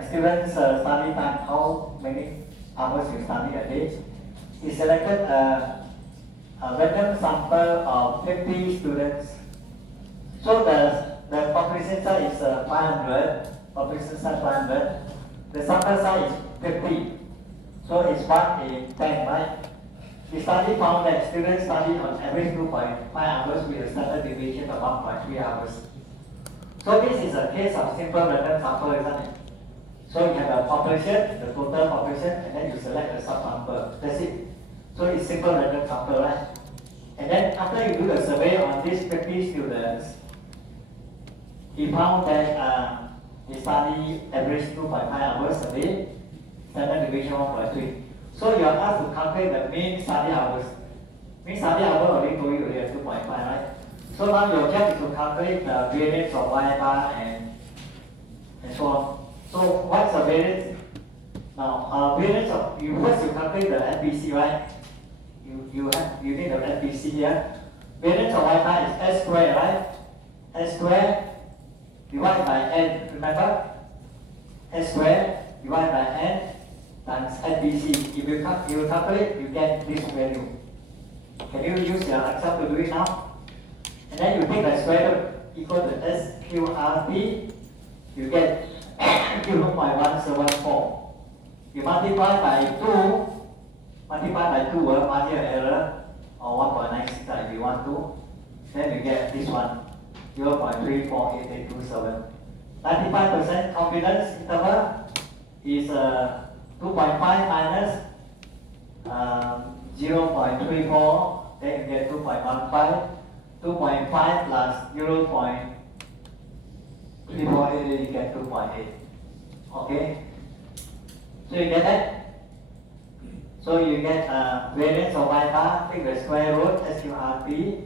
Students study time, how many hours you study a day. He selected a random sample of 50 students. So the population size is 500, population size 500. The sample size is 50. So it's 1 in 10, right? The study found that students study on average 2.5 hours with a standard deviation of 1.3 hours. So this is a case of simple random sample, isn't it? So you have a population, the total population, and then you select a subsample. That's it. So it's simple random sample, right? And then after you do the survey on these 50 students, he found that they study average 2.5 hours a day, standard deviation 1.3. So you are asked to calculate the mean study hours. Mean study hour already told you earlier 2.5, right? So now your job is to calculate the variance of y bar and so on. So what's the variance? Now variance of you first you calculate the FBC, right? You need the FBC here. Variance of y bar is s squared, right? S squared divided by n. Remember, s squared divided by n times FBC. If you calculate, you get this value. Can you use your Excel to do it now? And then you take the square root equal to SQRT. You get 0.174. You multiply by 2, margin error or 1.96 if you want to. Then you get this one, 0.348827. 95% confidence interval is 2.5 minus 0.34, then you get 2.15. 2.5 plus 0.3488, you get 2.8. Okay? So you get that? So you get variance of y bar, take the square root, SQRT,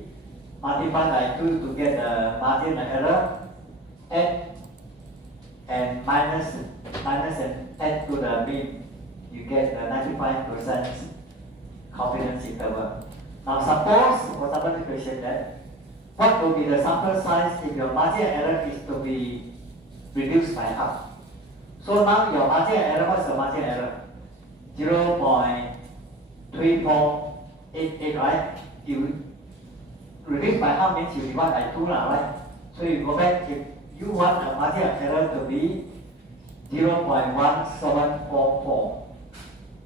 multiply by 2 to get the margin of error, add and minus and add to the mean, you get the 95% confidence interval. Now suppose, for example, this question that, what will be the sample size if your margin error is to be reduced by half? So now your margin error, what's the margin error? 0.3488, right? You reduce by half means you divide by 2, right? So you go back, if you want the margin error to be 0.1744.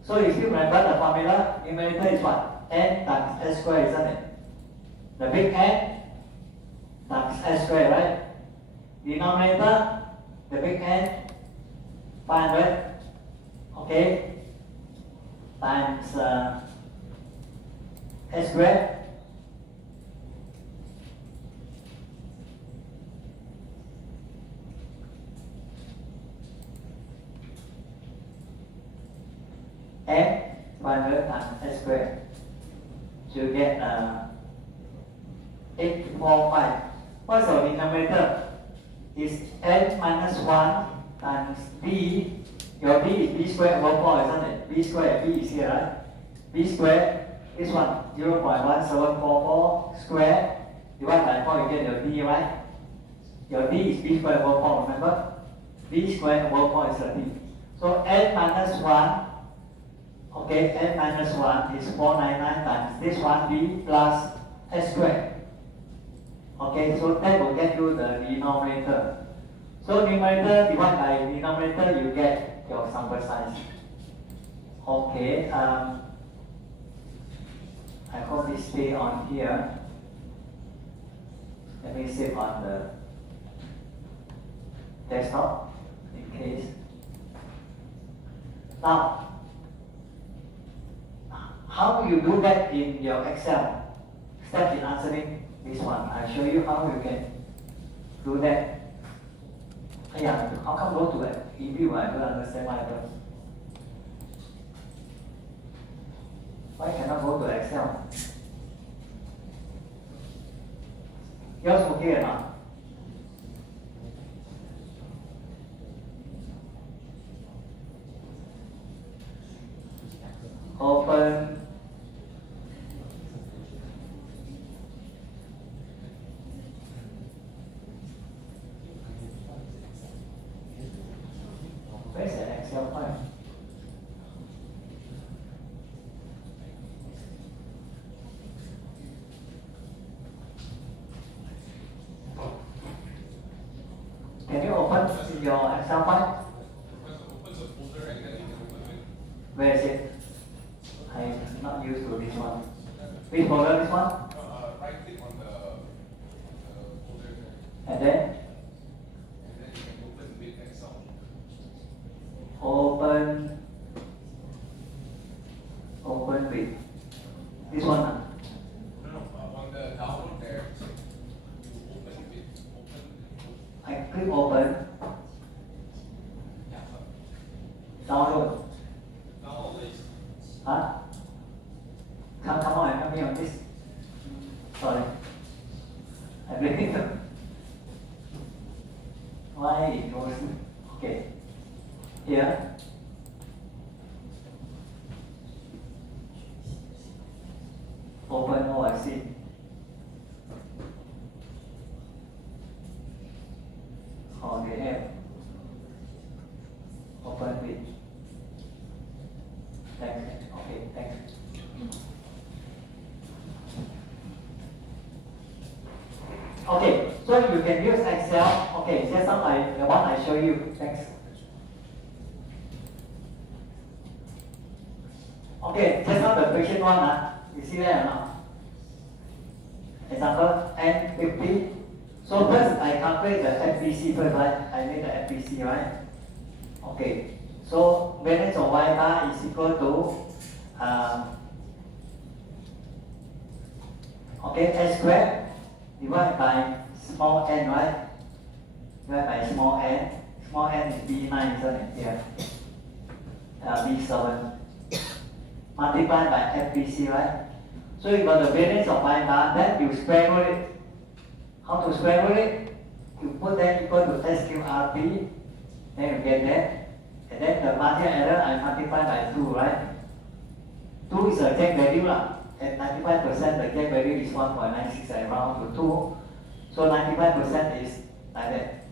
So if you remember the formula, numerator is what? N times S squared, isn't it? The big N times S squared, right? Denominator, the big N, 500, okay, times S squared, N 500 times S squared. So you get 845. What's our denominator? Is n minus 1 times b. Your b is b squared over 4, isn't it? B squared, b is here, right? B squared, this one, 0.1744 squared, divided by 4, you get your d, right? Your d is b squared over 4, remember? B squared over 4 is 30. So n minus 1, okay, n minus 1 is 499 times this one b plus s squared. Okay, so that will get you the denominator. So numerator divided by denominator, you get your sample size. Okay, I hope this stay on here. Let me save on the desktop in case. Now, how you do that in your Excel? Steps in answering this one. I'll show you how you can do that. Yeah, how come go to it? EBU, I don't understand why I don't. Why cannot go to Excel? Yours okay or not? Open. Where's the Excel file? Can you open your Excel file? Where is it? I'm not used to this one. Which folder this one? Right click on the folder And then and then you can open with Excel. open with this one. No, on the download there, you open with I click open, yeah, download. download is Huh? Come on, come here on this. Sorry. I believe them. Why it goes? Okay. Here. Open, oh I see. Oh, they have. Open with. Thanks. Okay, thanks. Okay, so you can use Excel. Okay, just like the one I show you. Thanks. Okay, just now the question one, you see there or not? Example N50. So first I calculate the FBC first, right? I make the FBC, right? Okay, so variance of y bar is equal to okay, S squared divided by small n, right? Divided by small n. Small n is B9, isn't it? Here. B7. Multiplied by FBC, right? So you got the variance of y bar, then you square root it. How to square root it? You put that equal to SQRP, then you get that. And then the margin error I multiply by 2, right? 2 is the exact value lah. At 95% the exact value is 1.96, I round to 2. So 95% is like that.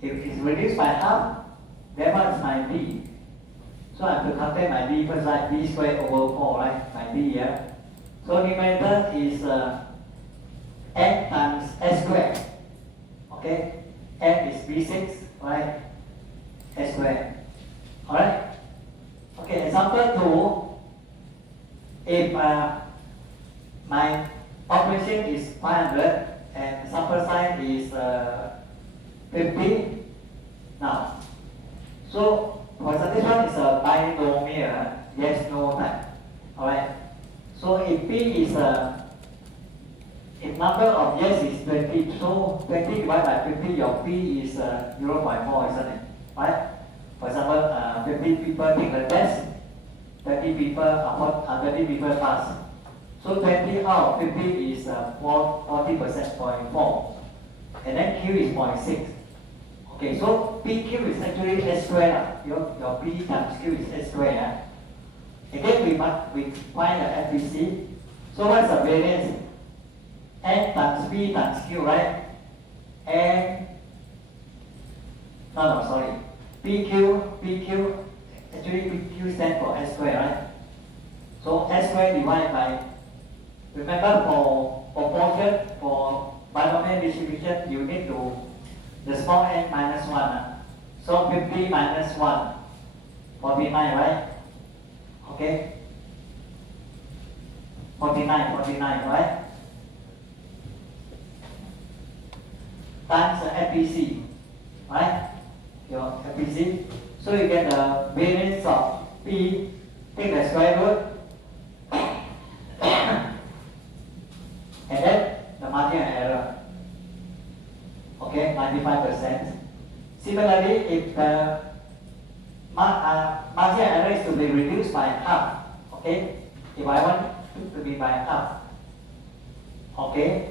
If it's reduced by half, then what is my B? So I have to calculate my B first, right? B squared over 4, right? My B here. So numerator is n times s squared. Okay? N is B6, right? S squared. Alright? Okay, example 2. If my population is 500 and sample size is 50. Now, so for example, this one is a binomial, yes, no type. Alright? So if P is if number of yes is 20, so 20 divided by 50, your P is 0.4, isn't it? Right? For example, 50 people take the test, 30 people pass. So 20 out of 50 is 40%, 0.4. And then Q is 0.6. Okay, so PQ is actually S squared. Your P times Q is S squared. Again, we find the FBC. So what's the variance? N times P times Q, right? N, no, sorry. PQ, actually PQ stands for S squared, right? So S squared divided by, remember for proportion, for binomial distribution, you need to, the small n minus 1. So 50 minus 1, 49, right? Okay? 49, right? Times the FBC, right? Your FBC. So you get the variance of P, take the square root, and then the margin of error. Okay, 95%. Similarly, if the margin of error is to be reduced by half, okay? If I want it to be by half, okay?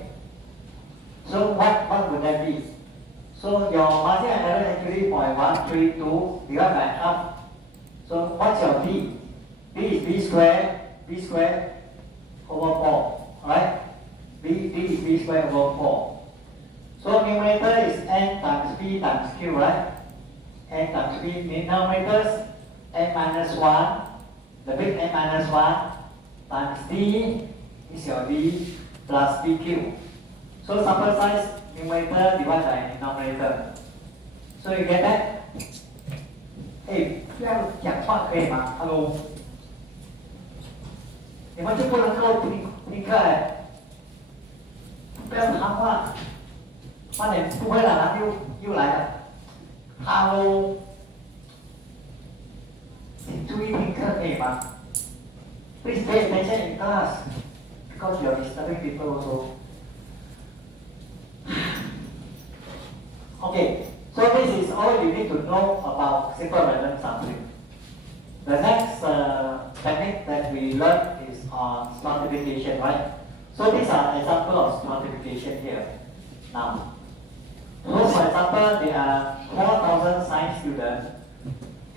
So what would that be? So your margin of error is actually 0.132 divided by half. So what's your B? B is B squared over 4, right? B is B squared over 4. So numerator is N times P times Q, right? n times p, denominators n minus 1, the big n minus 1 times d is your d plus pq. So sample size numerator divided by denominator. So you get that? 哎，这样讲话可以吗 ？Hello， 你们就不能够听课哎？不要谈话，慢点不会了，然后又来了。Hello， 请注意听课可以吗 ？Please pay attention in class because you are disturbing people also. Okay, so this is all you need to know about simple random sampling. The next technique that we learn is on stratification, right? So these are examples of stratification here. Now, so for example, there are 4,000 science students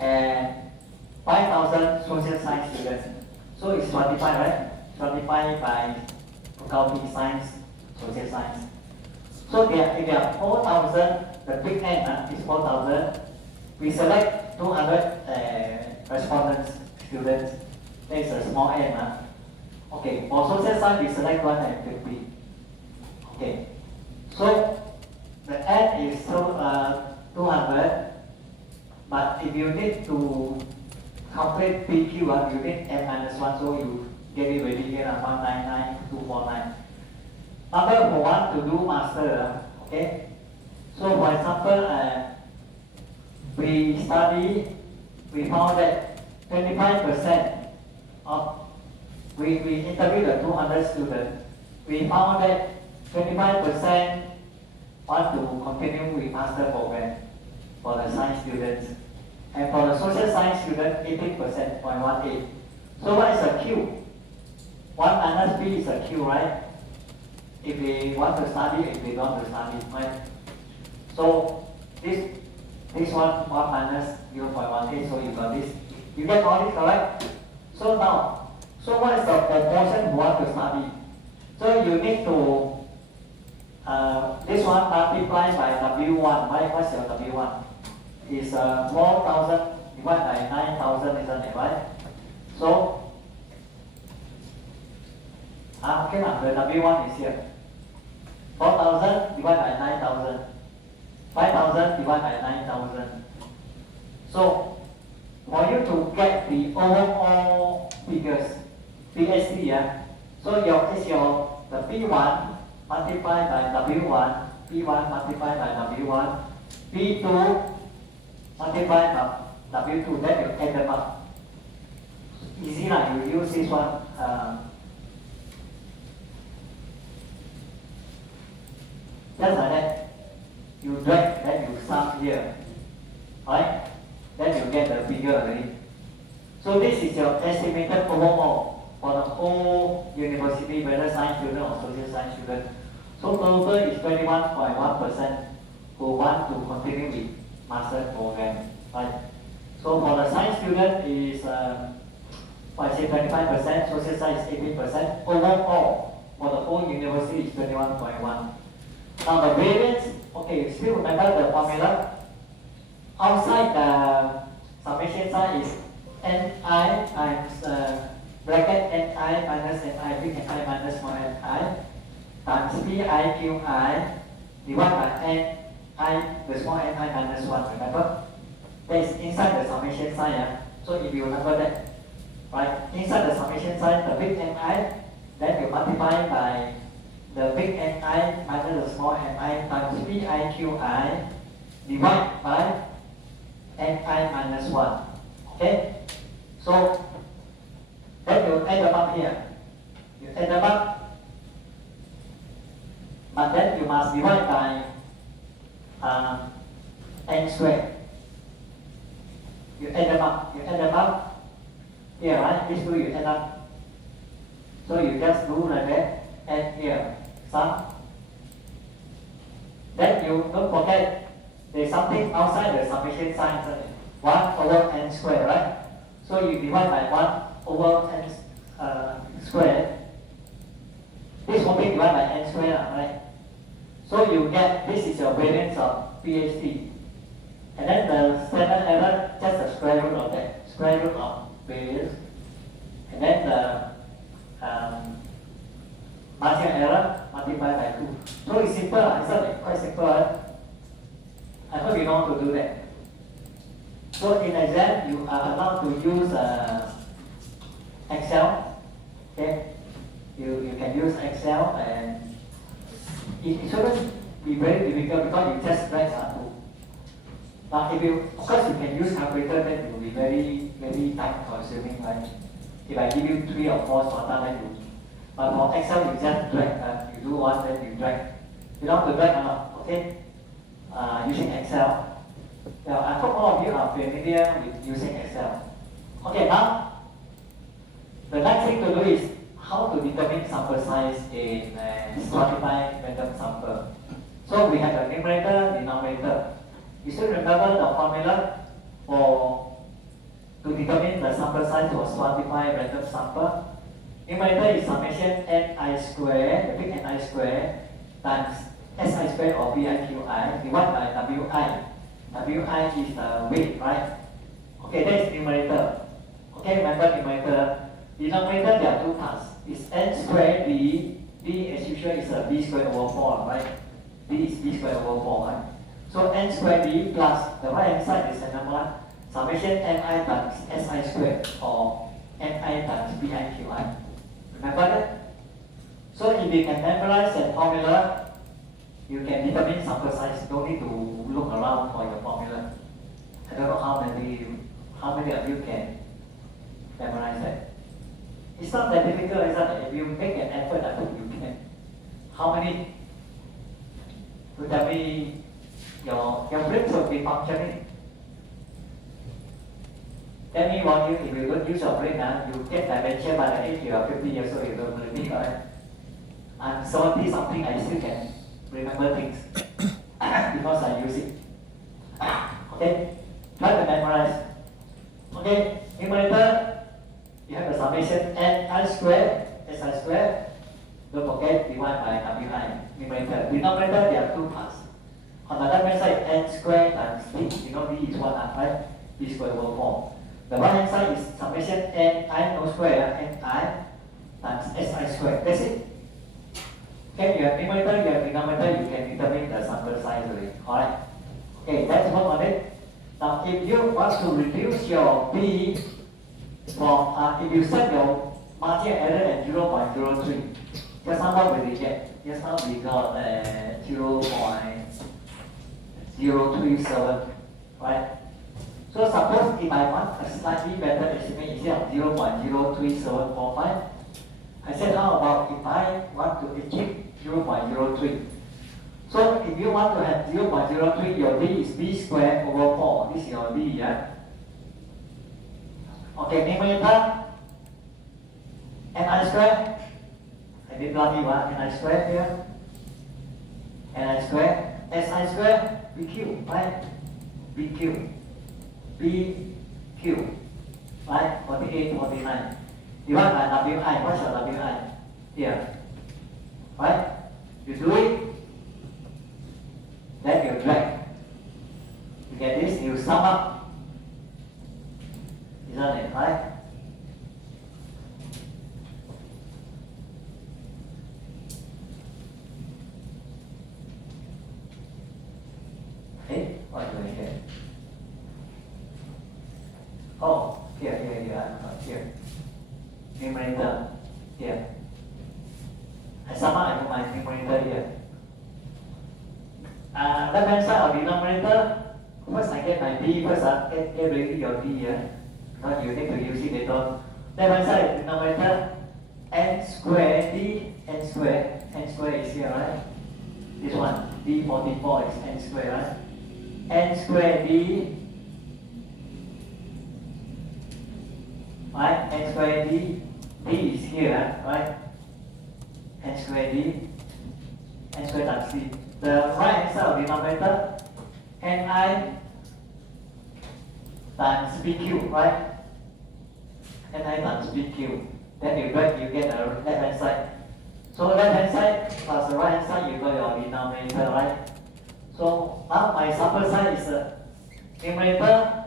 and 5,000 social science students. So it's stratified, right? Stratified by faculty science, social science. So if there are 4,000, the big N is 4,000. We select 200 respondents, students. That is a small n. Okay, for social science we select 150. Okay, so the n is 200, but if you need to complete PQ, you need n minus 1, so you get it ready here 199, 249. Number for one to do master, okay? So for example, we found that 25% of, we interviewed the 200 students. We found that 25% want to continue with master program for the science students. And for the social science students, 18%, 0.18. So what is a Q? 1 minus P is a Q, right? If they want to study, if they don't want to study, right? So this one minus 0.18, so you got this. You get all this correct? So now, so what is the proportion who want to study? So you need to, this one multiplied by W1, right? What's your W1? Is 4,000 divided by 9,000, isn't it, right? So, okay, the W1 is here. 4,000 divided by 9,000. 5,000 divided by 9,000. So, for you to get the overall figures, PhD, so the P1 multiplied by W1, P1 multiplied by W1, P2 multiplied by W2, then you add them up. Easy, you use this one. Just like that. You drag, then you sum here, right? Then you get the figure already. So this is your estimated overall for the whole university, whether science student or social science student. So total is 21.1% who want to continue with master program, right? So for the science student is, 25%, social science 18%. Overall, for the whole university is 21.1. Now the variance, okay, still remember the formula? Outside the summation sign is Ni times bracket Ni minus Ni, big Ni minus small Ni, times Piqi divided by Ni, the small Ni minus 1, remember? That is inside the summation sign, so if you remember that, right? Inside the summation sign, the big Ni, then you multiply by the big Ni minus the small Ni times Piqi divided by Ni minus 1. Okay? So, then you add them up here. You add them up, but then you must divide by n squared. You add them up. Here, right? These two you add up. So you just do like that, add here, sum. Then you don't forget, there's something outside the summation sign, 1 over n squared, right? So you divide by 1 over n squared. This will be divided by n squared, right? So you get, this is your variance of PhD. And then the standard error, just the square root of that, square root of base. And then the margin error multiplied by 2. So it's simple, isn't it? Quite simple, right? I hope you know how to do that. So in exam, you are allowed to use Excel. Okay, you can use Excel, and it shouldn't be very difficult because you just drag to. But if you, of course, you can use calculator, then it will be very time consuming, right? If I give you 3 or 4 smarter, then you. But for Excel, you just drag. You do one, then you drag. You know how to drag or not? Okay. Using Excel. Now, I hope all of you are familiar with using Excel. Okay, now, the next thing to do is how to determine sample size in stratified random sample. So we have the numerator, denominator. You still remember the formula for to determine the sample size for stratified random sample? Numerator is summation ni square, the big Ni square, times Si square or BIQI divided by Wi. Wi is the weight, right? Okay, that is numerator. Okay, remember numerator. Denominator, there are 2 parts. It's n squared d. D as usual is a b squared over 4, right? D is b squared over 4, right? So n squared d plus the right hand side is another one. Summation ni times Si squared or ni times BIQI. Remember that? So if you can memorize that formula, you can determine sample size. Don't need to look around for your formula. I don't know how many of you can memorize that. It's not that difficult, is it? If you make an effort, I think you can. How many? To tell me, your brain will be functioning. Tell me what you, if you don't use your brain, you get dementia by the age you are 50 years old, you don't believe it, right? I'm 70 something, I still can remember things because I use it. Okay, try to memorize. Okay, numerator, you have the summation ni squared, si squared. Don't forget divide by wi. Numerator. Denominator, there are 2 parts. On the left hand side, n squared times d. You know d is 1, right? D squared over 4. The right hand side is summation ni no square, ni times si squared. That's it. Okay, you have numerator, you have denominator, you can determine the sample size already. Alright? Okay, let's work on it. Now, if you want to reduce your B from, if you set your margin error at 0.03, just now what we get? Just now we got 0.037, right? So suppose if I want a slightly better estimate instead of 0.03745, I said how about if I want to achieve 0.03. So if you want to have 0.03, your d is b squared over 4. This is your d, yeah? Okay, numerator, ni squared. I did not need ni squared here. Ni squared, si squared, bq, right? bq, bq, right? 48, 49. Divided by wi. What's your wi? Here. Right? You do it, then you drag. You get this, you sum up. Isn't it, right? Hey, what do I here? Oh, here. Numerator, here. I sum up my numerator here. Left hand side of denominator, first I get my d, first I get ready your d here. Because you need to use it later. Left hand side denominator, n square d, n square is here, right? This one, d44 is n square, right? N square d, right? N square d, d is here, right? N square d, n square times d. The right hand side of denominator, ni times bq, right? Ni times bq. Then you get the left hand side. So left hand side plus the right hand side, you got your denominator, right? So now my sample size is Numerator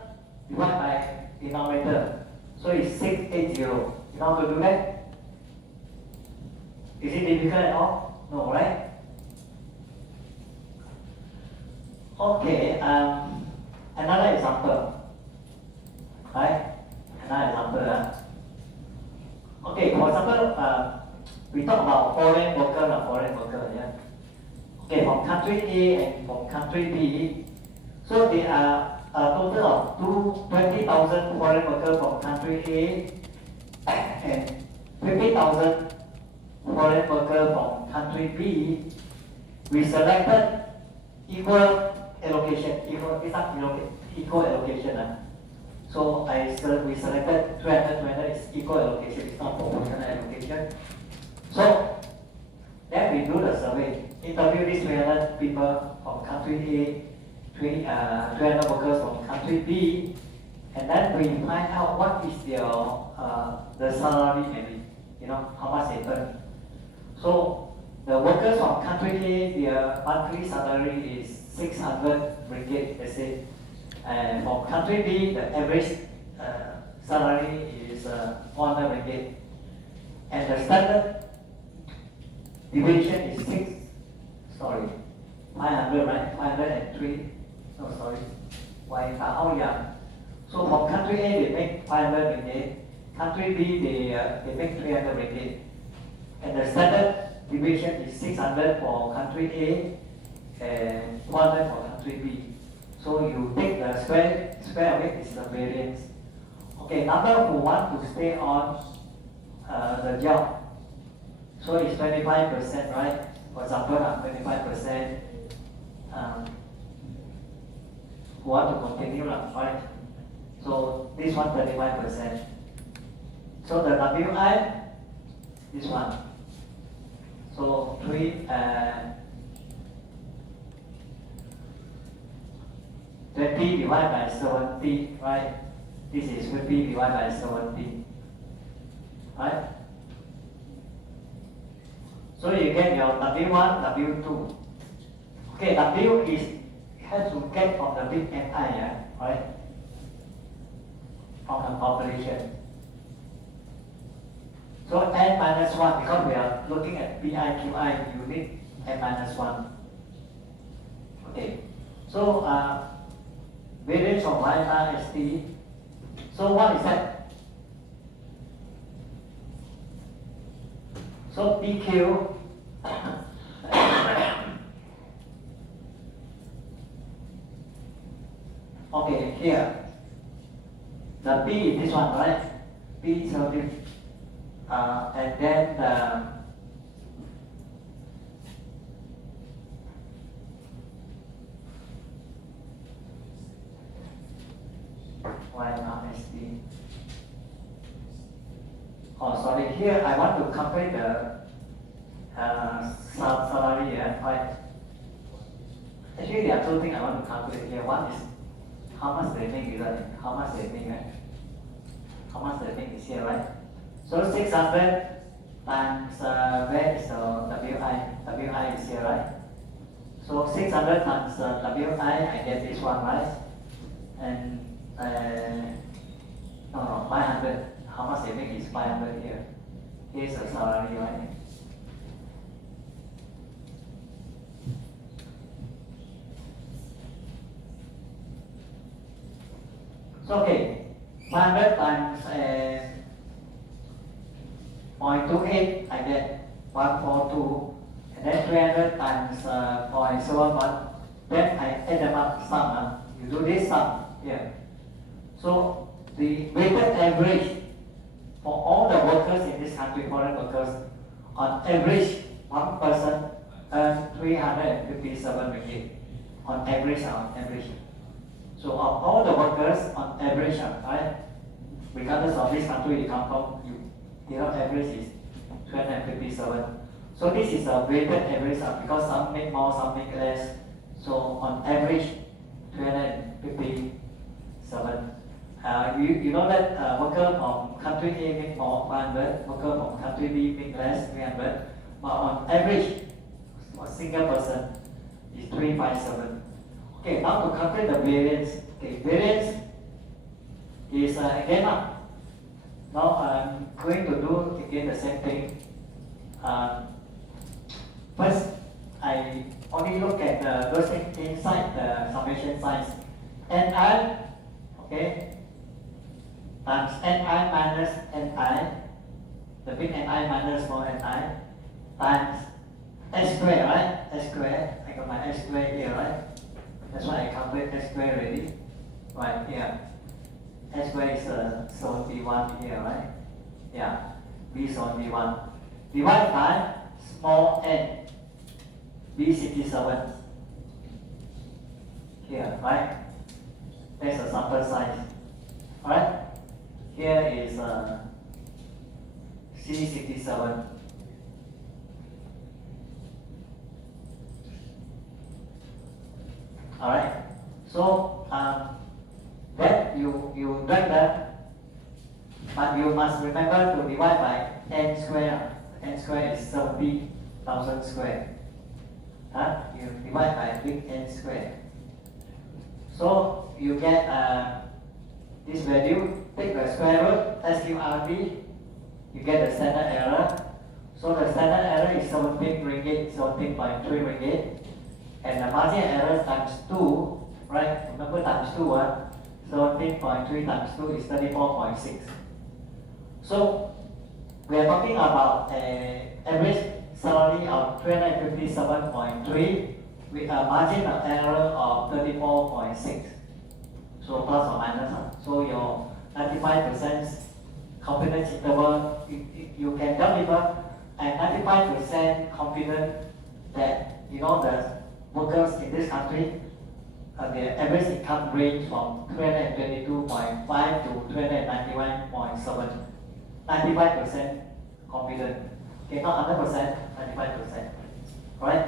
divided by denominator. So it's 680. You know how to do that? Is it difficult at all? No, right? Okay, another example. Right? Another example. Okay, for example, we talk about foreign worker, yeah. Okay, from country A and from country B. So there are a total of 20,000 foreign workers from country A and 50,000 foreign workers from country B. We selected equal allocation, equal allocation. So we selected 200 is equal allocation, it's not proportional allocation. So then we do the survey, interview these 300 people from country A, 300 workers from country B, and then we find out what is their the salary maybe, how much they earn. So the workers from country A, their monthly salary is 600 ringgit, let's say. And from country B, the average salary is 100 ringgit. And the standard deviation is 500, right? 503. No, sorry. So from country A, they make 500 ringgit. Country B, they make 300 ringgit. And the standard deviation is 600 for country A and 100 for country B. So you take the square of it is the variance. Okay, number who want to stay on the job. So it's 25%, right? For example, 25%. Who want to continue, right? So this one 35%. So the WI, this one. So 20 divided by 70, right? This is 50 divided by 70, right? So you get your W1, W2. Okay, W has to get from the big NI, yeah, right? From the population. So N minus 1, because we are looking at BIQI, you need N minus 1. Okay, so variance of YRST. So what is that? So PQ okay, here the P is this one, right? P is something and then YRST. Oh, sorry, here I want to calculate the salary, right? Actually, there are two things I want to calculate here. One is how much they make, isn't it? How much they make, right? How much they make is here, right? So 600 times where is the WI? WI is here, right? So 600 times WI, I get this one, right? And no, 500. How much they make is 500 here. Here's the salary, right? So okay, 500 times 0.28, I get 142, and then 300 times 0.71, then I add them up, sum. You do this sum here. So the weighted average for all the workers in this country, foreign workers, on average, one person earns 357 ringgit. On average. So of all the workers, on average, right, regardless of this country you come from, average is 357. So this is a weighted average because some make more, some make less. So on average, 357. You know that worker from country A make more, 500, worker from country B make less, 300. But on average, for a single person is 357. Okay, now to calculate the variance. Okay, variance is again up. Now I'm going to do again the same thing. First, I only look at those things inside the summation signs. Ni, okay, times Ni minus Ni, the big Ni minus small Ni, times S square, right? S square, I got my S square here, right? That's why I calculate S square already, right here. S square is 71 here, right? Yeah, B71. Divide by small n, B67. Here, right? That's a sample size. Alright? Here is C67. Alright? So, that you drag that, but you must remember to divide by n square. N square is 70,000 square. You divide by big N square. So you get this value, take the square root, SQRT, you get the standard error. So the standard error is 17 ringgit, 17.3 ringgit. And the margin error times 2, right? Remember times 2, 17.3 times 2 is 34.6. So we are talking about an average salary of 357.3 with a margin of error of 34.6. So plus or minus. So your 95% confidence interval, you can deliver and 95% confident that the workers in this country, their average income range from 322.5 to 391.7. 95% confident. Okay, not 100%, 95%. Alright?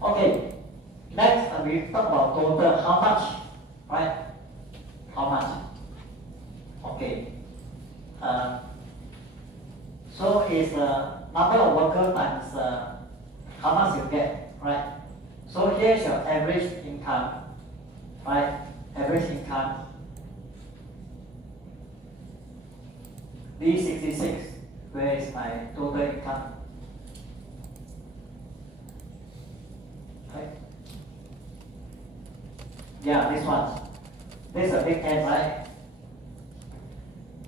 Okay. Next, we talk about total. How much? Right? How much? Okay. So it's number of workers times how much you get, right? So here's your average income, right? Average income. B66, where is my total income? Right? Yeah, this one. This is a big N, right?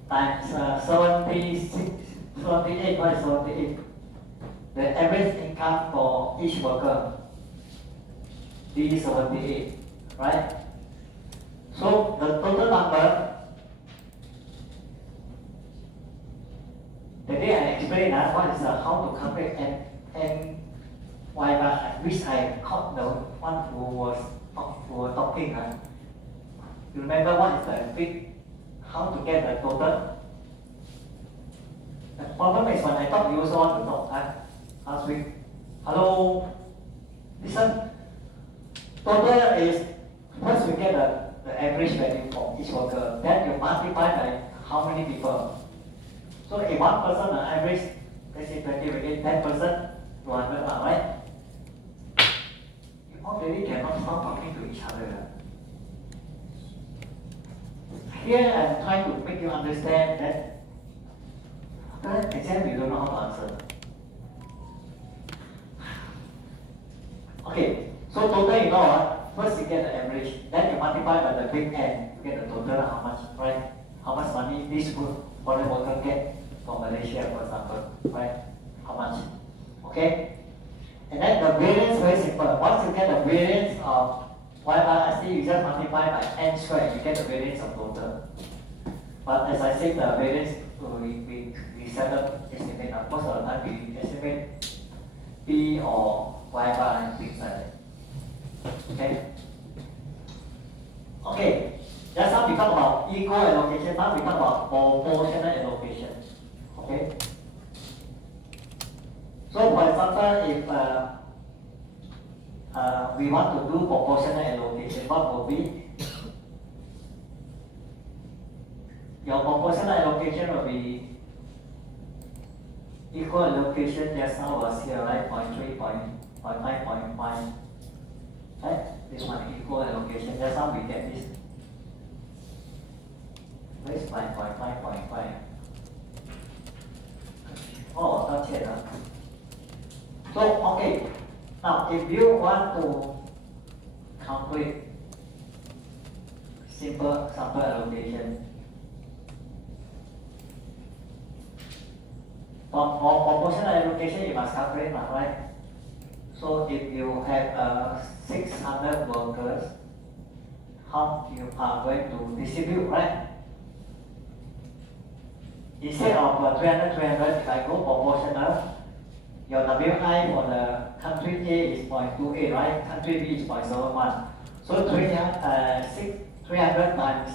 Times 76, 78, what is 78? The average income for each worker, B78, right? So the total number, the day I explained what is how to calculate and why, but I wish I caught the one who was talking. You remember what is the big, how to get the total? The problem is when I talk, you also want to talk. Last week, hello, listen. Total is, first you get the average value for each worker, then you multiply by how many people. So if one person average, let's say 20 ringgit, 10%, 200, right? You already cannot stop talking to each other. Here I'm trying to make you understand that after that exam you don't know how to answer. Okay, so total you know what? First you get the average, then you multiply by the big N, you get the total how much, right? How much money this foreign worker get from Malaysia, for example, right? How much? Okay? And then the variance, very simple. Once you get the variance of y bar ST, you just multiply by n squared, you get the variance of total. But as I said, the variance, we seldom estimate. Most of the time we estimate P or y bar and things like that. Okay? Okay, just now we talk about equal allocation, now we talk about proportional allocation. Okay? So for example, if we want to do proportional allocation, what will be? Your proportional allocation will be equal allocation just now was here, right? 0.3, 0.5, 0.5. Right? This one equal allocation. Just now we get this. Where is 5.5.5? Oh, not yet. So, okay. Now, if you want to calculate simple sample allocation, for proportional allocation, you must calculate, right? So, if you have 600 workers, how you are going to distribute, right? Instead of 300, if I go proportional, your WI for the country A is 0.28, right? Country B is 0.71. So 300 times,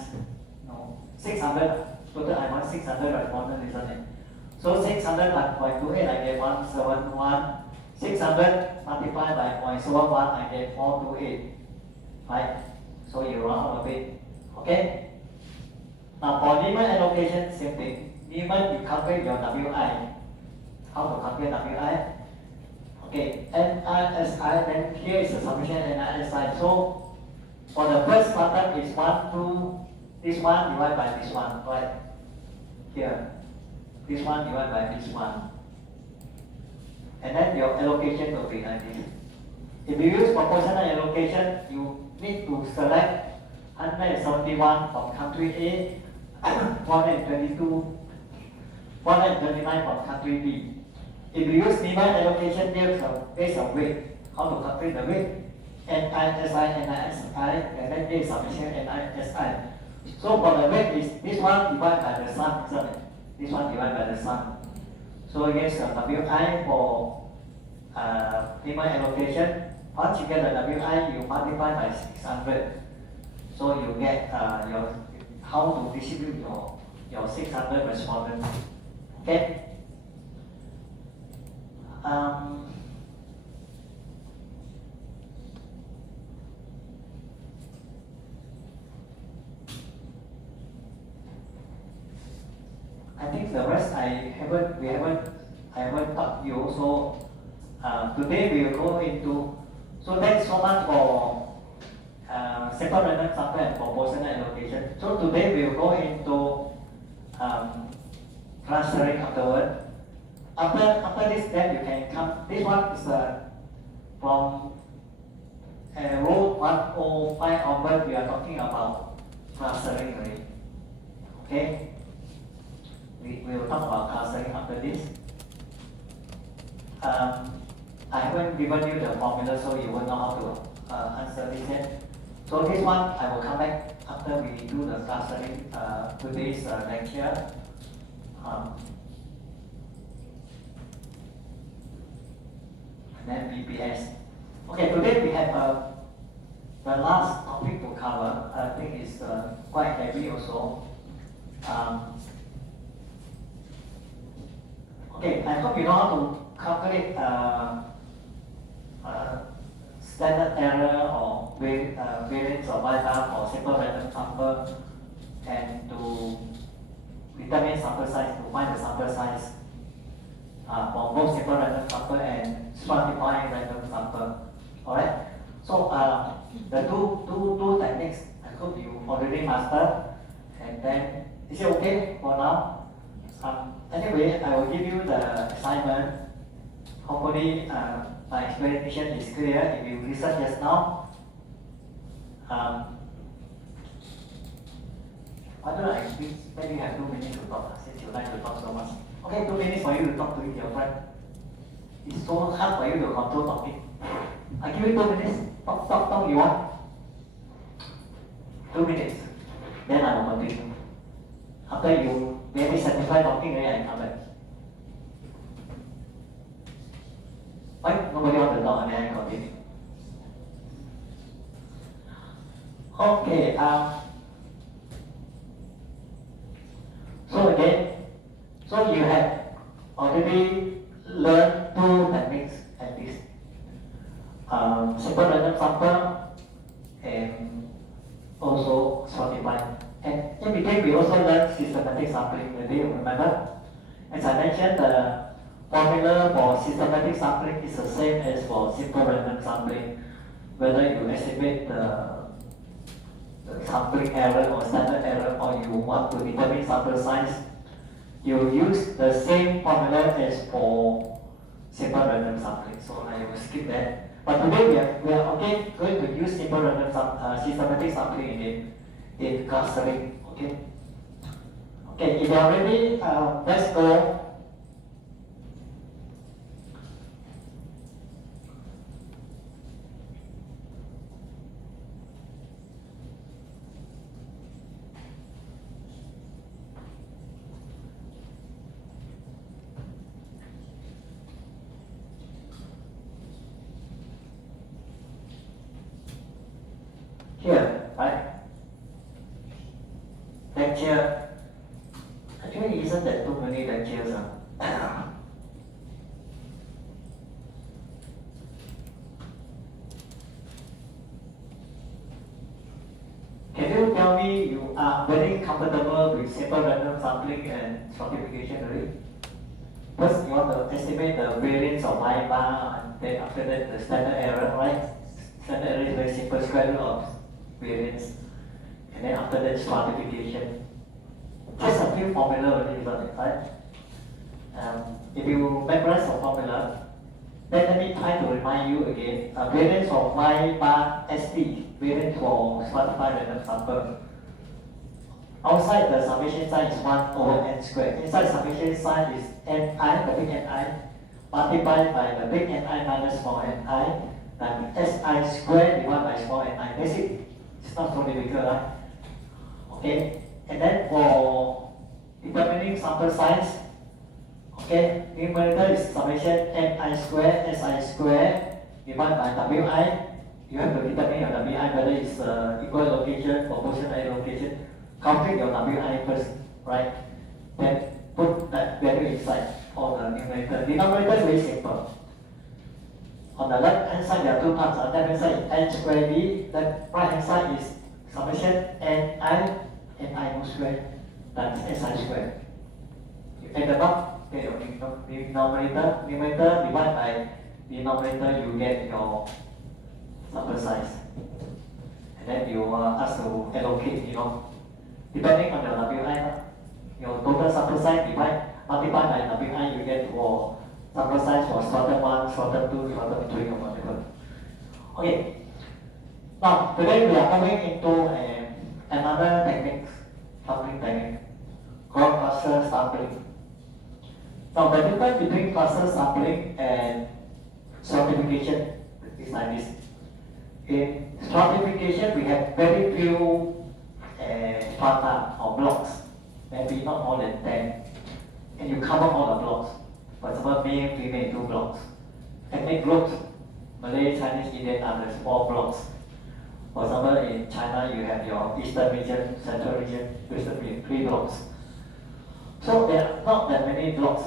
no, 600, total I want 600 respondents, isn't it? So 600 times 0.28, I get 171. 600 multiplied by 0.71, I get 428, right? So you round a bit, okay? Now for Neiman allocation, same thing. Neiman, you calculate your WI. How to calculate WI? Okay, NISI, then here is the summation NISI. So for the first pattern is 1, 2, this one divided by this one, right? Here. This one divided by this one. And then your allocation will be like this. If you use proportional allocation, you need to select 171 from country A, 122, 129 from country B. If you use Neiman allocation based on weight, how to calculate the weight? NISI, and then this summation NISI. So for the weight is this one divided by the sun, isn't it? This one divided by the sun. So yes, WI for Neiman allocation. Once you get the WI, you multiply by 600. So you get your how to distribute your 600 respondents. Okay. I think the rest I haven't taught you. So today we will go into. So that's so much for simple random sample and proportional allocation. So today we will go into clustering afterward. After this, then you can come. This one is from row 105 onward. We are talking about clustering already. Okay. We will talk about clustering after this. I haven't given you the formula, so you will know how to answer this yet. So this one I will come back after we do the clustering today's lecture. And then BPS. Okay, today we have the last topic to cover. I think it's quite heavy also. Okay, I hope you know how to calculate standard error or variance of y-bar or simple random sample, and to determine sample size, to find the sample size for both simple random sample and stratifying random sample. Alright? So the two techniques I hope you already mastered, and then is it okay for now? Anyway, I will give you the assignment. Hopefully my explanation is clear. If you listen just now, why don't I speak? Maybe you have 2 minutes to talk since you like to talk so much. Okay, 2 minutes for you to talk to your friend. It's so hard for you to control talking. I give you 2 minutes. Talk you want. 2 minutes. Then I will continue. After you very satisfied talking, then I come back. Why? Nobody wants to talk, and then I continue. Okay. So again, so you have already learned 2 techniques at least. Simple random sample and also stratifying. And in between, we also learned systematic sampling. Do you remember? As I mentioned, the formula for systematic sampling is the same as for simple random sampling. whether you estimate the sampling error or standard error, or you want to determine sample size, you use the same formula as for simple random sampling. So I will skip that. But today we are again going to use simple random systematic sampling again in clustering. Okay. Okay, if you are ready, let's go. Here, right? Lecture. Actually, isn't that too many lectures? Can you tell me you are very comfortable with simple random sampling and stratification already? First, you want to estimate the variance of Y bar, and then after that the standard error, right? Standard error is very simple, square root of variance, and then after that stratification. Just a few formula already, right? If you memorize the formula, then let me try to remind you again. Variance of Y bar ST, variance for stratified random sample. Outside the summation sign is 1 over n squared. Inside summation sign is ni, the big Ni, multiplied by the big Ni minus small ni, then Si squared divided by small ni. That's it. It's not so difficult, right? Okay. And then for determining sample size, okay, numerator is summation ni squared, Si squared divided by Wi. You have to determine your Wi whether it's equal location, proportional location. Calculate your Wi first, right? Then put that value inside for the numerator. Denominator is very simple. On the left hand side there are two parts. On the left hand side is n squared d. The right hand side is summation ni whole square times Si squared. You add them up, get your numerator divided by denominator, you get your sample size. And then you are asked to allocate, depending on your Wi, your total sample size multiply by Wi, you get for sample size for stratum 1, stratum 2, stratum 3, or whatever. Okay. Now, today we are moving into another technique, sampling technique, called cluster sampling. Now, the difference between cluster sampling and stratification is like this. In stratification, we have very few strata or blocks, maybe not more than 10, and you cover all the blocks. For example, male, female, 2 blocks. Ethnic groups, Malay, Chinese, Indian are the 4 blocks. For example, in China, you have your eastern region, central region, western region, 3 blocks. So there are not that many blocks.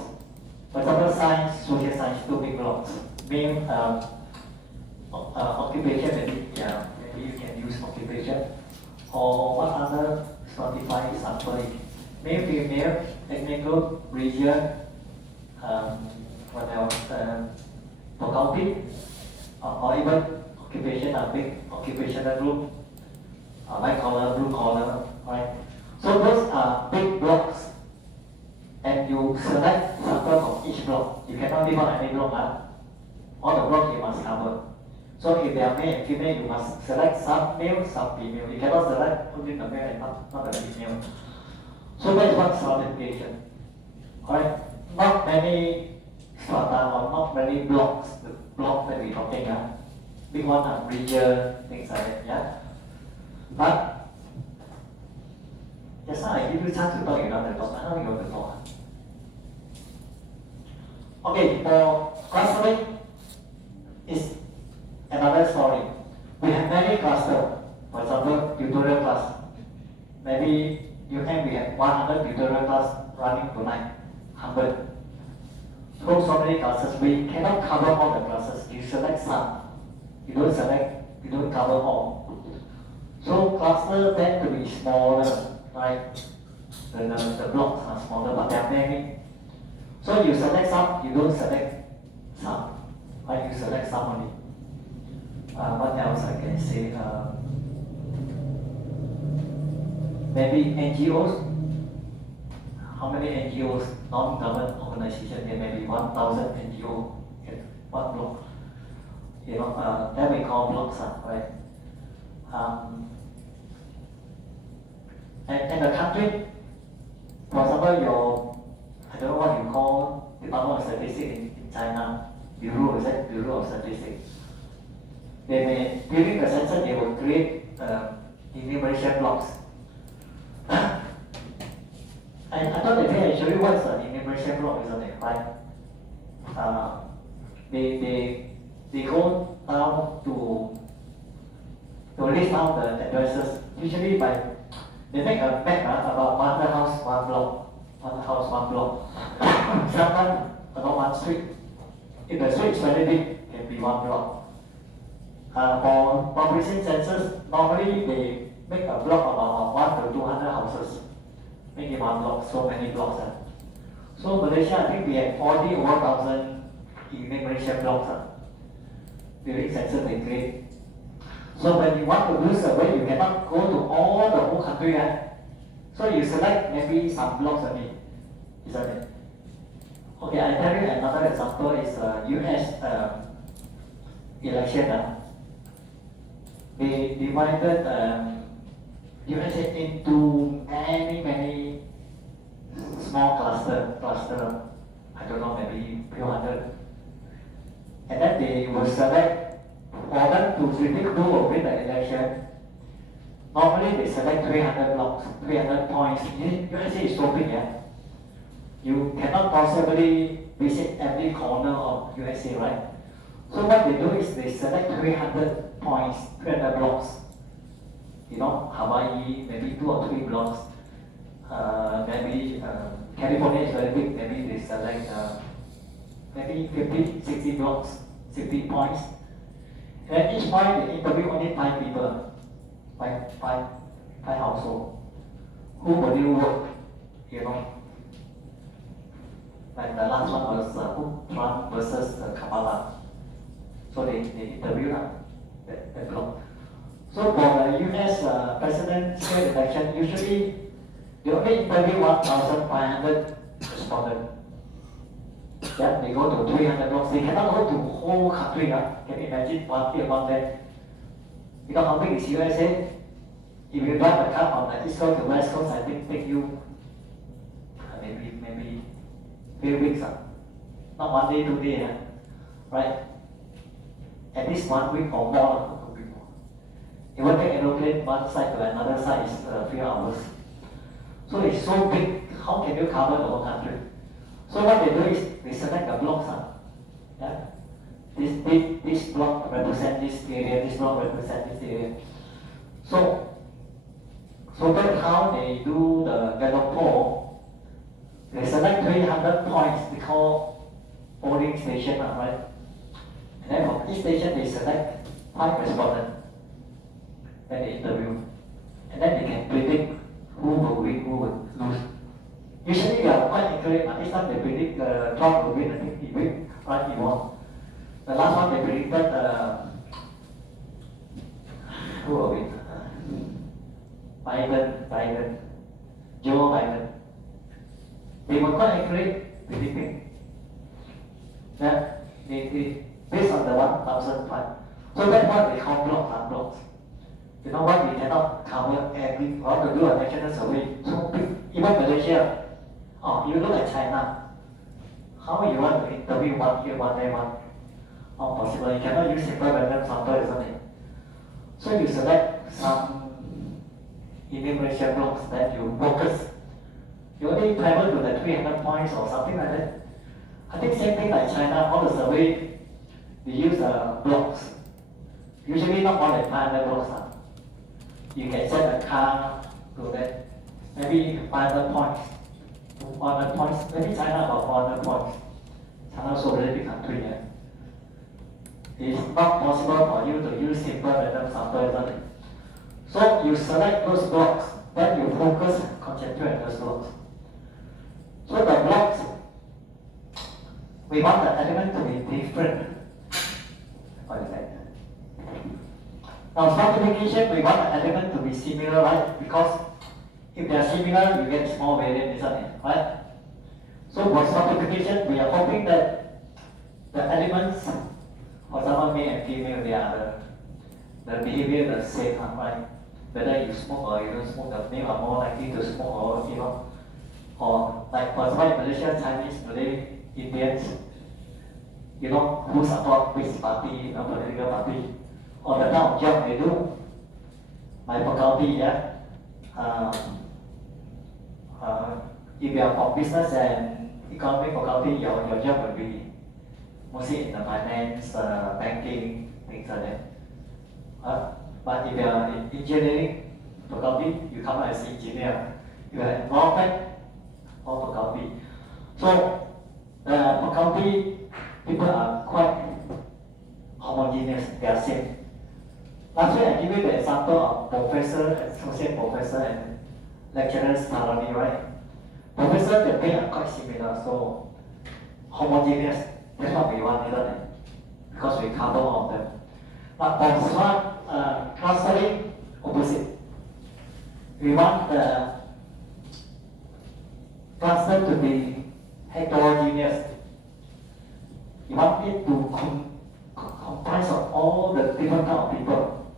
For example, science, social science, 2 big blocks. Male, occupation, maybe you can use occupation. Or what other stratified sampling? Male, female, ethnic group, region, what else? Locality, or even occupation, a big occupational group, white collar, blue collar, right? So those are big blocks, and you select sample from each block. You cannot leave out any block, all the blocks you must cover. So if they are male and female, you must select some male, some female. You cannot select only the male and not the female. So that is what stratification. Alright? Not many strata or not many blocks, the blocks that we're talking about. Big one are region, things like that, yeah? But just now I give you a chance to talk, you don't have to talk. Now you want to talk. Okay, for clustering is another story. We have many clusters. For example, tutorial class. Maybe we have 100 tutorial class running tonight. 100. So many classes. We cannot cover all the classes. You select some. You don't cover all. So clusters tend to be smaller, right? The blocks are smaller, but there are many. So you select some, you don't select some. Right? You select some only. What else I can say? Maybe NGOs. How many NGOs, non-government organizations? There may be 1,000 NGO in one block. That we call blocks, right? And the country, for example, I don't know what you call Department of Statistics in China, Bureau, is it? Bureau of Statistics. During the census, they will create enumeration blocks. I thought that they show you what's an enumeration block, isn't it? Right? They go down to list out the addresses. Usually they make a map about one house, one block, one house, one block. Sometimes about one street. If the street is very big, it can be one block. For population census, normally they make a block about 1 to 200 houses. Make it one block, so many blocks. So Malaysia, I think we have 40 over 1,000 enumeration blocks during census they create. So when you want to do survey, you cannot go to all the whole country. So you select maybe some blocks only, isn't it? Okay, I tell you another example is US election. They divided USA into many small cluster, I don't know, maybe few hundred. And then they will select, for them to predict who will win the election. Normally they select 300 blocks, 300 points. USA is so big, you cannot possibly visit every corner of USA, right? So what they do is they select 300 points, 300 blocks. Hawaii, maybe 2 or 3 blocks. Maybe California is very big, maybe they select maybe 50, 60 blocks, 60 points. And each point they interview only 5 people, five households. Who will you vote? Like the last one was Trump versus Kamala. So they interview that block. So for the US presidential election, usually they only interview 1,500 respondents. Yeah, they go to 300 blocks. They cannot go to whole country. Can you imagine one here, one there? Because how big is USA? If you drive a car from the East Coast to West Coast, I think take you maybe few weeks. Not 1 day, 2 days. Right? At least 1 week or more. You want to take aeroplane one side to another side is a few hours. So it's so big, how can you cover the whole country? So what they do is they select the blocks. Yeah? This block represents this area, this block represents this area. So that's how they do the Gallup poll. They select 300 points, they call polling station, right? And then from each station they select 5 respondents. Then they interview. And then they can predict who will win, who will lose. Usually they are quite accurate, but this time they predict Trump will win, I think he win, right? He won. The last one they predicted who will win? Biden, Joe Biden. They were quite accurate predicting. That they based on the 1,005. So that's what they call blocks. You know what? We cannot cover every. We want to do a national survey. So even Malaysia, you look at China. How you want to interview 1 year, 1 day, one? Not possible. You cannot use simple random sample, isn't it? So you select some enumeration blocks that you focus. You only travel to the 300 points or something like that. I think same thing like China. All the survey they use blocks. Usually not more than 500 blocks. You can send a car to that, maybe 500 points, 400 points, maybe China about 400 points. China also a really big country. It's not possible for you to use simple random sample, isn't it? So you select those blocks, then you focus, concentrate on those blocks. So the blocks, we want the element to be different. What is that? Now stratification, we want the element to be similar, right? Because if they are similar, you get small variance, isn't it? Right? So for stratification, we are hoping that the elements, for example, male and female, they are the behavior the same, right? Whether you smoke or you don't smoke, the male are more likely to smoke or or like for example, Malaysia, Chinese, Malay, Indians, who support which party, political party, or the type of job they do. My faculty, yeah. If you are from business and economic faculty, your job will be mostly in the finance, banking, things like that. But if you are in engineering faculty, you come out as engineer. If you are environment or faculty. So the faculty people are quite homogeneous, they are same. Last week I give you the example of professor, associate professor and lecturer's salary, right? Professor, the pay are quite similar, so homogeneous, that's what we want, isn't it? Because we cover all of them. But for smart clustering, opposite. We want the cluster to be heterogeneous. You want it to comprise of all the different kind of people,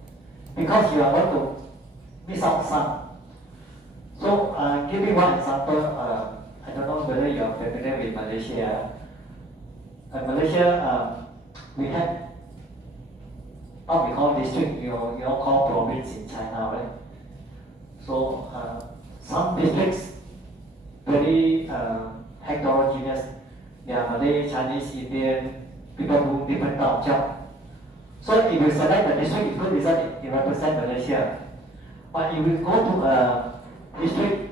because you are going to miss out some. So, give me one example. I don't know whether you are familiar with Malaysia. In Malaysia, we have what we call district, you call province in China, right? So, some districts very heterogeneous. They are Malay, Chinese, Indian, people do different type of job. So if you select the district, it's good result, it represents Malaysia. But if you go to a district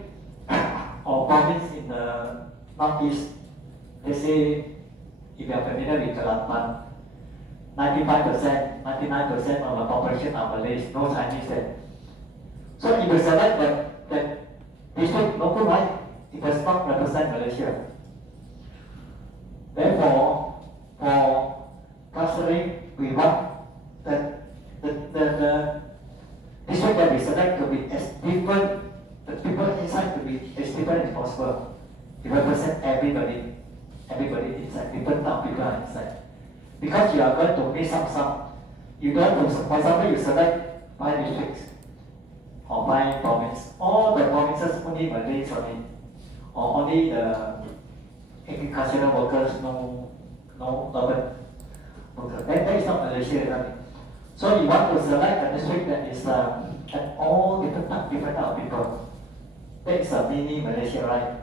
or province in the northeast, they say, if you are familiar with Kelantan, 95%, 99% of the population are Malays, no Chinese there. So if you select that district, no good, right? It does not represent Malaysia. Therefore, for clustering, we want the district that we select to be as different, the people inside to be as different as possible. It represents everybody inside, different type of people are inside. Because you are going to miss out some. You don't, for example, you select 5 districts or 5 provinces. All the provinces only Malays only, or only the agricultural workers, no urban workers. That is not Malaysia, right? So you want to select a district that is at all different type of people. That is a mini Malaysia, right?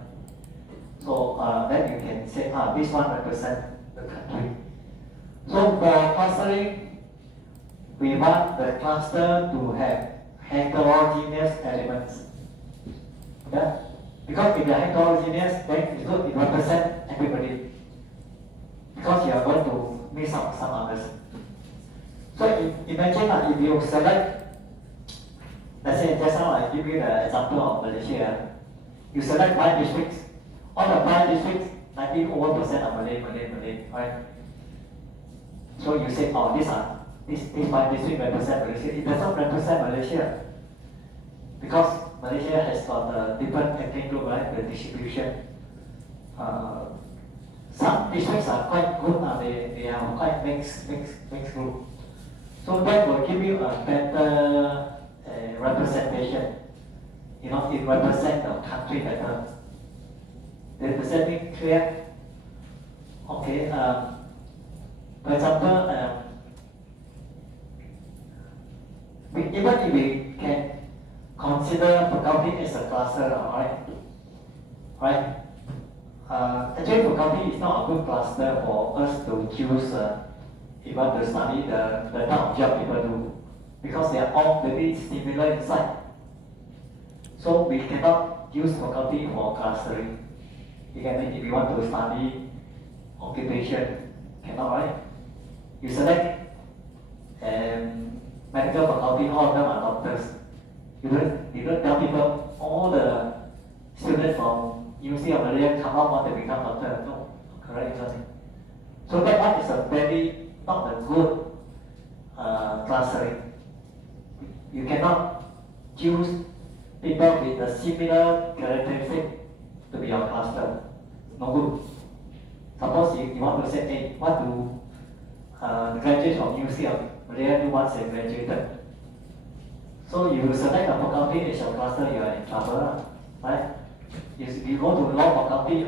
So then you can say, this one represents the country. So for clustering, we want the cluster to have heterogeneous elements. Yeah? Because if they are heterogeneous, then it's good, it represents everybody. Because you are going to miss out some others. So imagine if you select, let's say just now I give you the example of Malaysia. You select 5 districts. All the 5 districts, 90% are Malay, right? So you say, these 5 districts represent Malaysia. It does not represent Malaysia. Because Malaysia has got a different ethnic group, right? The distribution. Some districts are quite good, they are quite mixed group. So that will give you a better representation. It represents the country better. Does that make clear? Okay. For example, even if we can consider faculty as a cluster, right? Actually, faculty is not a good cluster for us to choose if we want to study the type of job people do, because they are all very similar inside. So we cannot use faculty for clustering. If you want to study occupation, cannot, right? You select medical faculty, all of them are doctors. You don't tell people all the students from University of Malaysia come out want to become doctor. No, correct, isn't it? So that one is a very not a good clustering. You cannot choose people with a similar characteristic to be your cluster. No good. Suppose you want to say, hey, what do the graduates from UCL really once they graduated? So you select a faculty as your cluster, you are in trouble, right? If you go to law faculty,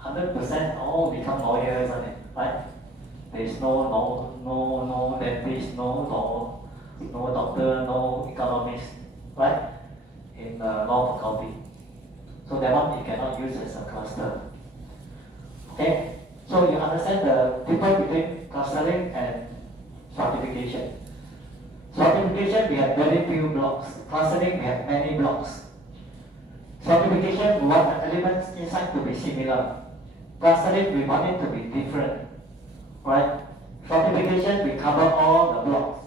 100% all become lawyers, isn't it? Right? There is no dentist, no doctor, no economist, right? In law faculty. So that one you cannot use as a cluster. Okay? So you understand the difference between clustering and stratification. Stratification, we have very few blocks. Clustering, we have many blocks. Stratification, we want the elements inside to be similar. Clustering, we want it to be different. Right? Stratification, we cover all the blocks.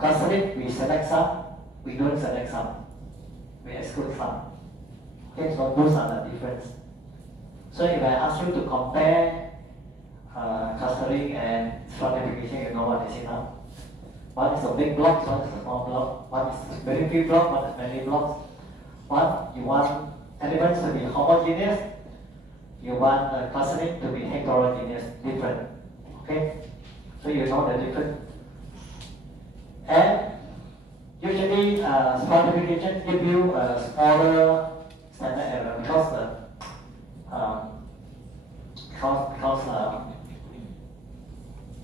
Clustering, we select some, we don't select some. We exclude some. Okay, so those are the difference. So if I ask you to compare clustering and stratification, you know what is it now? One is a big block, one is a small block. One is very few blocks, one is many blocks. One, you want elements to be homogeneous. You want clustering to be heterogeneous, different. Okay? So you know the difference. And usually stratification gives you a smaller standard error because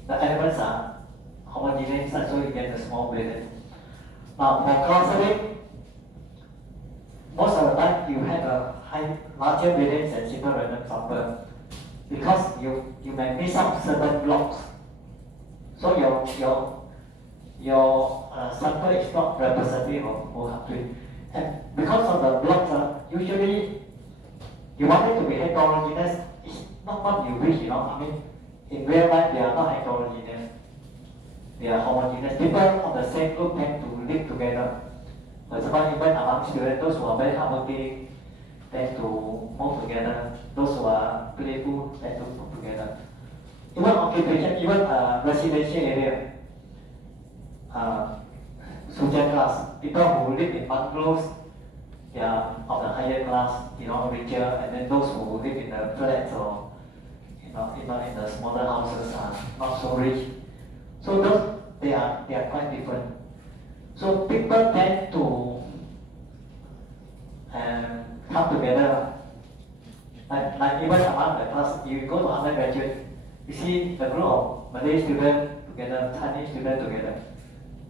the elements are homogeneous, so you get a small weighted. Now for clustering, most of the time you have a larger variance and simple random sample because you may miss out certain blocks. So your sample is not representative of whole country. And because of the blocks, usually you want it to be heterogeneous. It's not what you wish, I mean, in real life they are not heterogeneous. They are homogeneous. People of the same group tend to live together. For example, even among students, those who are very hardworking tend to move together. Those who are playful tend to move together. Even occupation, even residential area, social class, people who live in bungalows, they are of the higher class, richer, and then those who live in the flats or in the smaller houses are not so rich. So those they are quite different. So people tend to come together. Like even among the class, you go to undergraduate, you see the group of Malay students together, Chinese students together.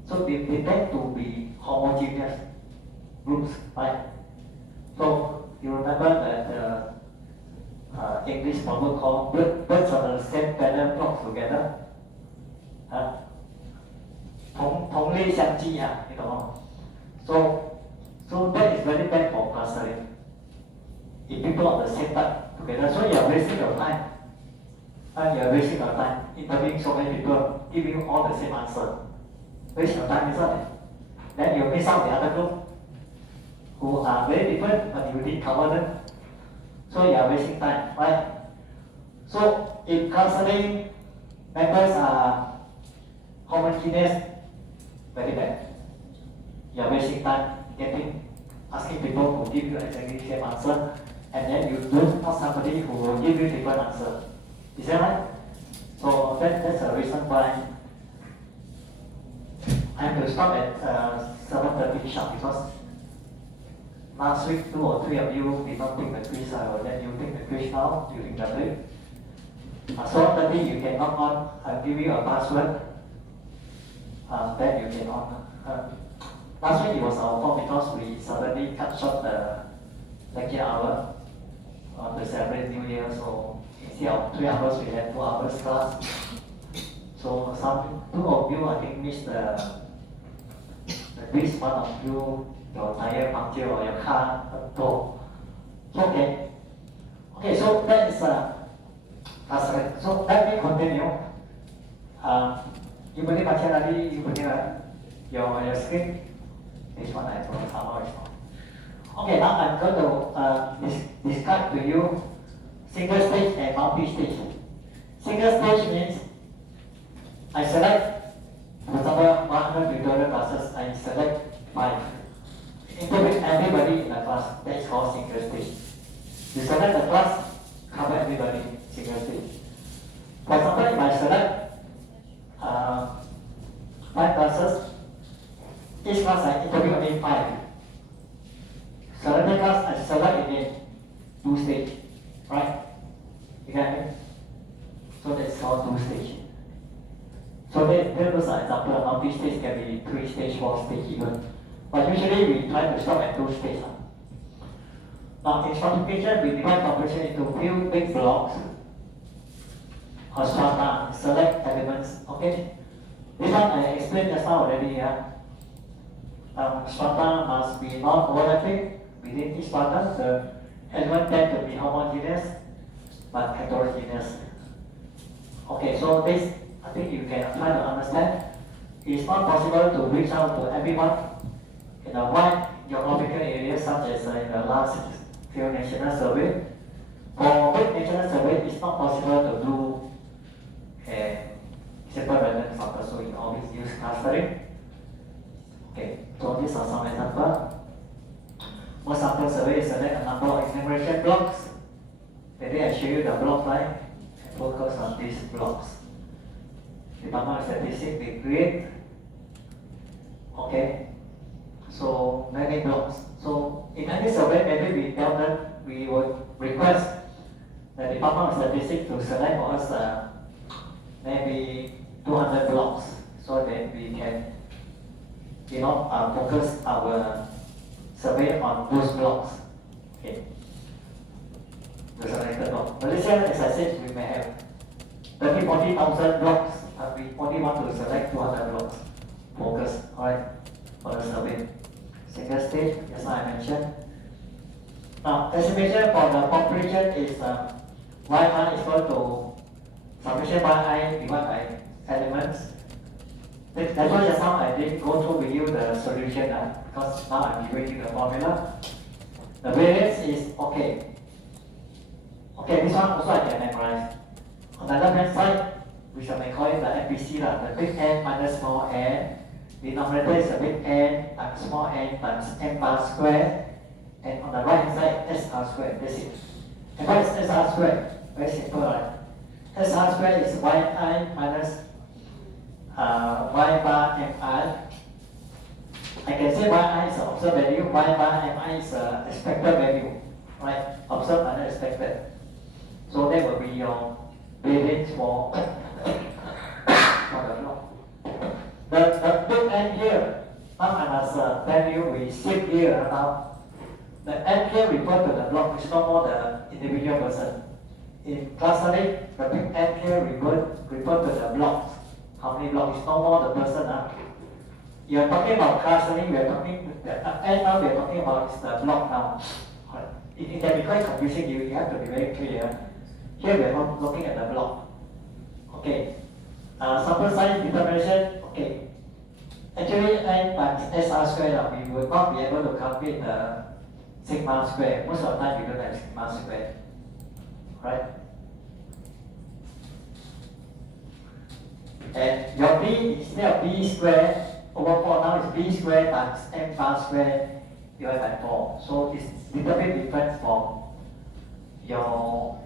So they tend to be homogeneous groups, right? So you remember that English proverb called birds of the same feather flock together. 同类相忌啊，你懂吗？ So that is very bad for clustering. If people of the same type together, so you are wasting your time. You are wasting your time interviewing so many people, giving you all the same answer. Waste your time, isn't it? Then you miss out the other group who are very different, but you didn't cover them. So you are wasting time, right? So if clustering members are homogeneous, very bad. You are wasting time asking people to give you exactly the same answer, and then you don't ask somebody who will give you different answer. Is that right? So that's the reason why I have to stop at 7:30 sharp because last week 2 or 3 of you did not take the quiz. I will let you take the quiz now during the break. 7:30 you can log on. I'll give you a password. Then you can on. Last week it was our fault because we suddenly cut short the lecture hour to celebrate New Year. So instead of 3 hours, we had 2 hours class. So two of you I think missed the quiz. One of you, your tire puncture or your car door. Okay. Okay, so that is clustering. So let me continue. You boleh baca tadi, you punya your screen. This one I don't know how it's on. Okay, now I'm going to describe to you single stage and multi-stage. Single stage means I select, for example, 100 tutorial classes, I select You select the class, cover everybody, single stage. For example, if I select 5 classes, each class I interview only 5. Selected class I select again 2 stage, right? You get me? So that's called 2 stage. So those are example. Multi-stage can be 3 stage, 4 stage even. But usually we try to stop at 2 stages. Now in stratification, we divide population into few big blocks or strata, select elements. Okay, this one I explained just now already. Strata must be non-overlapping within each strata. The element tend to be homogeneous but heterogeneous. Okay, so this I think you can try to understand. It's not possible to reach out to everyone in a wide geographical area such as in the last few national survey. For big national survey, it's not possible to do a simple random sample, so you always use clustering. Okay, so these are some examples. Most sample surveys select a number of enumeration blocks. Maybe I show you the block line and focus on these blocks. Department of Statistics, we create, okay, so many blocks. So in any survey, maybe we tell them, we would request the Department of Statistics to select for us maybe 200 blocks so that we can, focus our survey on those blocks. Okay, the selected block. Malaysia, as I said, we may have 40,000 blocks. We only want to select 200 blocks. Focus, alright, for the survey. Single stage, as I mentioned. Now, estimation for the population is yi is equal to summation yi divided by elements. That's why just now I didn't go through with you the solution because now I'm giving you the formula. The variance is okay. Okay, this one also I can memorize. On the left hand side, which I may call it the MPC, the big N minus small n. Denominator is a big N times small n times n bar squared. And on the right hand side, SR squared. That's it. And what is SR squared? Very simple, right? SR squared is yi minus y bar mi. I can say yi is an observed value, y bar mi is an expected value, right? Observed minus expected. So that will be your variance for the block. The big N here, now I must tell you, we shift here now. The N here refer to the block, which is no more the individual person. In clustering, the big N here refer to the blocks. How many blocks? It's no more the person. You are talking about clustering, we are talking, the N now we are talking about is the block now. Right. It can be quite confusing, you have to be very clear. Here we are looking at the block. Okay. Sample size determination, okay. Actually, N times SR squared, we will not be able to calculate the sigma squared. Most of the time, we don't have sigma squared. Right? And your B, instead of B squared over 4, now it's B squared times M bar squared divided by 4. So it's little bit different from your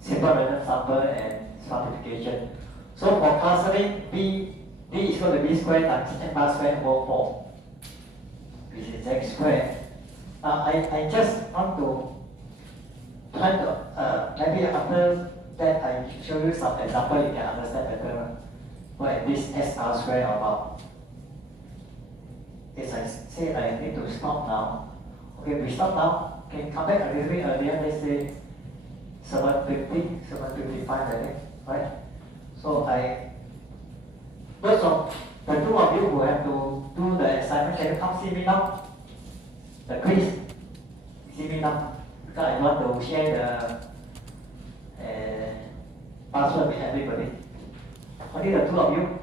simple random sample and stratification. So for clustering, D is equal to B squared times M bar squared over 4, which is X squared. I just want to try to, maybe after that I show you some example you can understand better what this SR squared about. As I said, I need to stop now. Okay, we stop now. Can come back a little bit earlier, let's say 7:50, 7:55 I think, right? So those of the two of you who have to do the assignment, can you come see me now? The quiz, see me now. Because I want to share the password with everybody. Only the two of you.